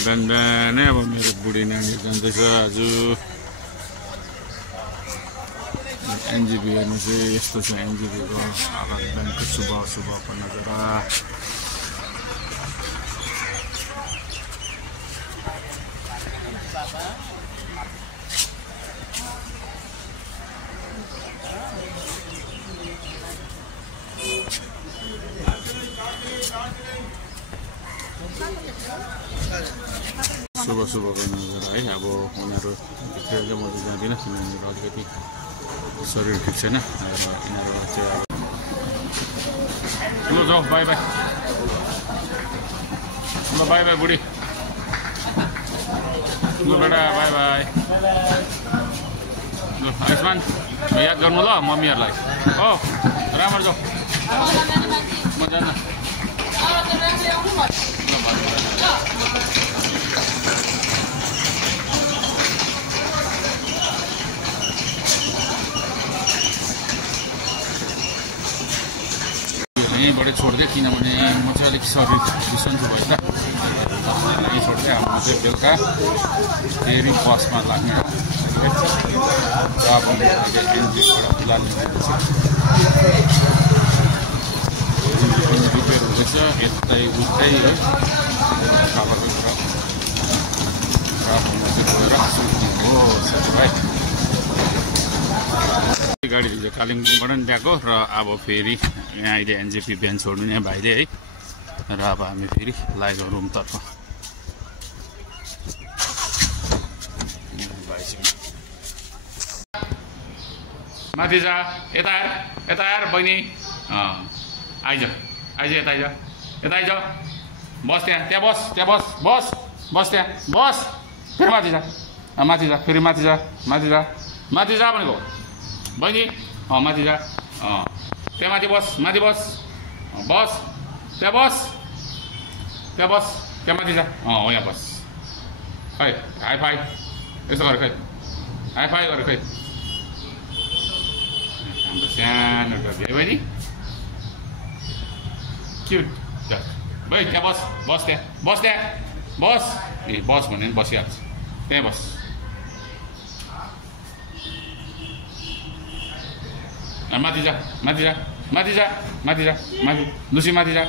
बिहानै अब मेरो बुढी नानी जाँदैछ आज एनजेपी हेर्नु चाहिँ यस्तो छ एनजेपीको आवाज ब्याङ्कको शुभको नजारा शुभको नजारा है। अब उनीहरू देखेर चाहिँ म त जाँदिनँ किनभने अलिकति शरीर ठिक छैन। यिनीहरू चाहिँ अब ल जाऊ बाई बाई ल बाई बाई बुढी ल बेटा बाई बाई ल आयुष्मान याद गर्नु ल मम्मीहरूलाई हो राम्रो जाऊ म जान्न यहीँबाट छोड्दै किनभने म चाहिँ अलिक शरीर बिसन्चो भयो त यहीँ छोड्दै अब चाहिँ बेलुका फेरि बसमा लाग्ने र अब एनजेपीबाट फिलहाल रिपेयर हुँदैछ यतै उतै है गाडी कालिम्पोङबाट नि ल्याएको र अब फेरि यहाँ अहिले एनजेपी बिहान छोड्नु यहाँ भाइले है र अब हामी फेरि लागेको रुमतर्फ माथि जा यता आएर बहिनी आइज यता आइज बस त्यहाँ बस त्यहाँ फेरि माथि जा फेरि माथि जा भनेको बहिनी माथि जा त्यहाँ माथि बस त्यहाँ माथि जा हो यहाँ बस खै हाई फाई यसो गरेर खै हाई फाई गरेर खै हाम्रो सानो टोपी है बहिनी क्युट भाइ त्यहाँ बस ए बस भन्यो भने बसिहाल्छ त्यहाँ बस माथि जा लुसी माथि जा